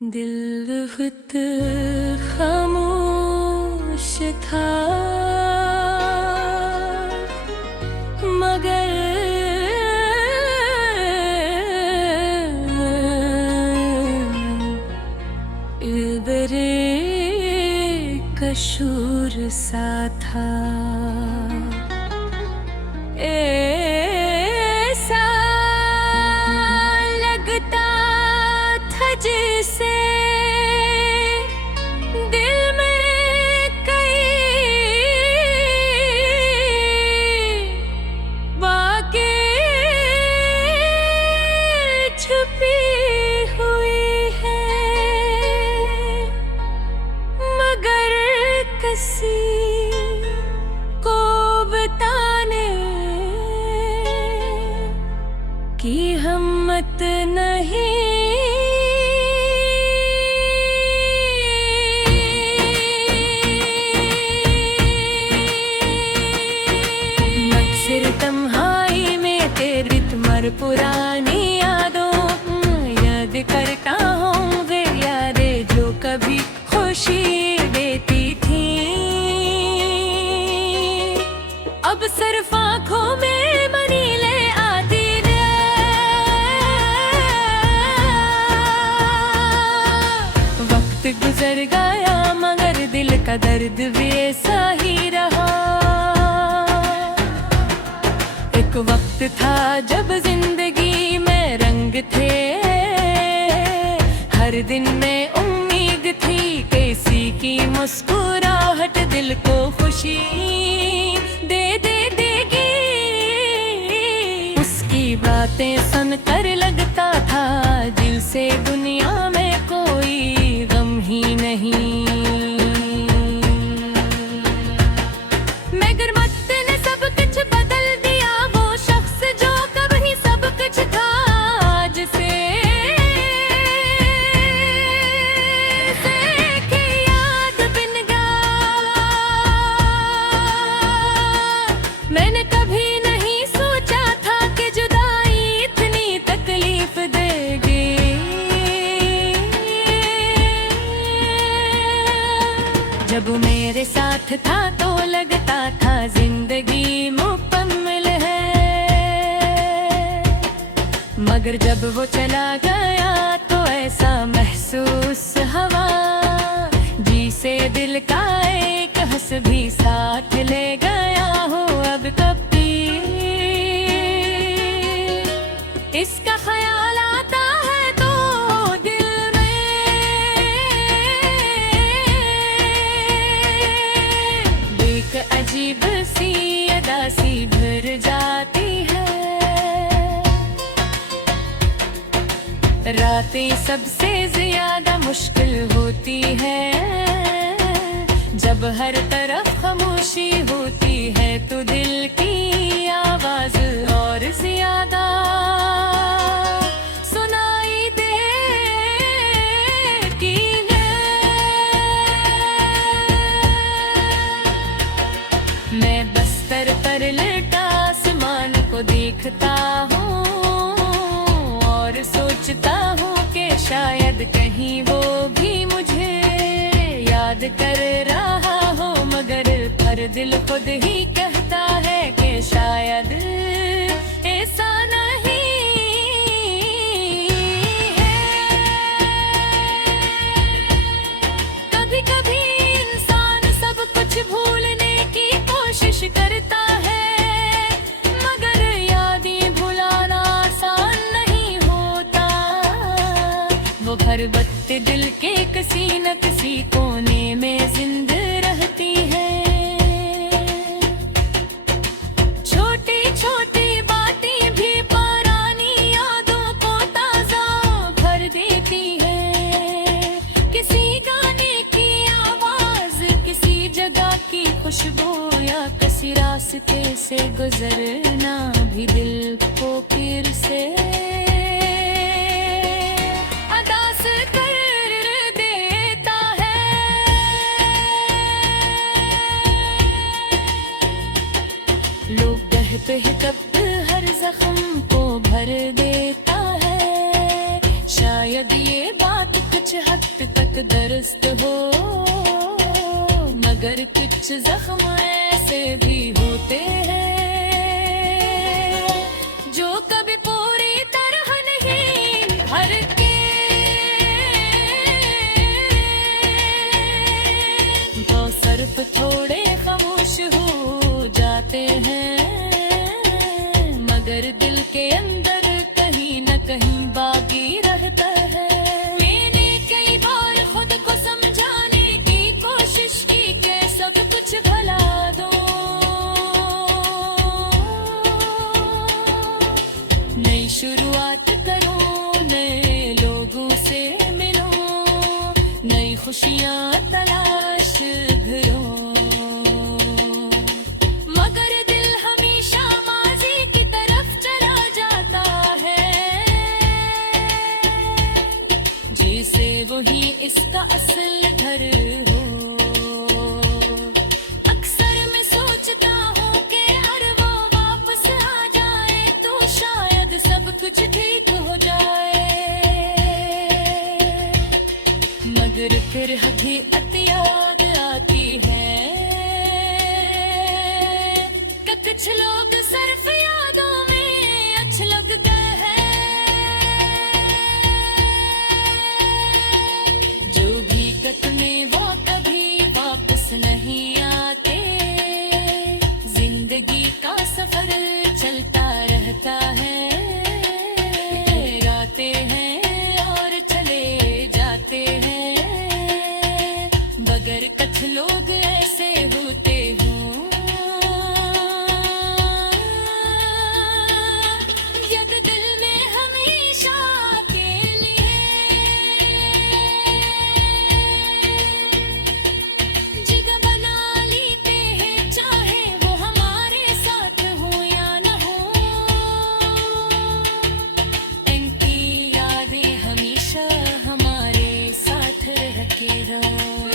दिल खुद खामोश था मगर इल्बरे कशूर सा था। ऐसा लगता था जैसे दिल में कई बातें छुपी हुई हैं, मगर किसी को बताने की हिम्मत नहीं। नक्सर तन्हाई में तेरी तुमर पुरानी यादों याद करता हूँ, वे यादें जो कभी खुशी देती थी। अब सिर्फ आँखों में मनीले आती ने, वक्त गुजर गया मगर दिल का दर्द भी ऐसा ही रहा। एक वक्त था जब जिंदगी में रंग थे, हर दिन में उम्मीद थी किसी की मुस्कुराहट दिल को खुशी दे देगी। उसकी बातें सुनकर लगता था दिल से दुनिया में कोई गम ही नहीं। मगर वक्त ने सब कुछ बदल दिया, वो शख्स जो कभी सब कुछ था जिसे की याद बिन गया। मैंने कभी नहीं सोचा था कि जुदाई इतनी तकलीफ देगी। जब मेरे साथ था तो लगता था जिंदगी मुकम्मल है, मगर जब वो चला गया तो ऐसा महसूस हुआ जी से दिल का एक हंस भी साथ ले गया हो। अब कभी इसका ख्याल आता है तो दिल में एक अजीब सी अदा सी भर जाती है। रातें सबसे ज्यादा मुश्किल होती है, जब हर तरफ खामोशी होती है तो दिल की आवाज और ज्यादा सुनाई देती है। मैं बस्तर पर लेटा आसमान को देखता हूँ और सोचता हूँ कि शायद कहीं वो भी मुझे याद कर रहा हो, मगर हर दिल खुद ही कहता है कि शायद ऐसा नहीं है। कभी कभी इंसान सब कुछ भूलने की कोशिश करता है, मगर यादें भुलाना आसान नहीं होता। वो हर वक्त दिल के किसी न किसी कोने में जिंदा रहती है। छोटी छोटी बातें भी पुरानी यादों को ताजा भर देती है। किसी गाने की आवाज, किसी जगह की खुशबू या किसी रास्ते से गुजरना भी दिल को फिर से अदास कर देता है। लोग कहते हैं कब हर जख्म को भर देता है, शायद ये बात कुछ वक्त तक दुरुस्त हो, मगर कुछ जख्म ऐसे भी होते हैं जो कभी पूरी तरह नहीं भरते। तो सिर्फ थोड़े खामोश हो जाते हैं, मगर दिल के अंदर कहीं न कहीं बाकी रहता है। मैंने कई बार खुद को समझाने की कोशिश की कि सब कुछ भला दो, नई शुरुआत करो, नए लोगों से मिलो, नई खुशियाँ तलाश करो। मगर दिल हमेशा माजी की तरफ चला जाता है, जैसे वही इसका असल घर हो। अक्सर मैं सोचता हूँ कि अगर वो वापस आ जाए तो शायद सब कुछ ठीक हो जाए, मगर फिर हकीकत याद आती है कि कुछ लोग सिर्फ यादों में अछलग गए हैं। जो भी कतने वो कभी वापस नहीं आते, जिंदगी का सफर चलता रहता है। आते हैं और चले जाते हैं, मगर कुछ लोग ऐसे होते हों, यद दिल में हमेशा के लिए जगह बना लेते हैं, चाहे वो हमारे साथ हो या न हो। इनकी यादें हमेशा हमारे साथ रखे रहो।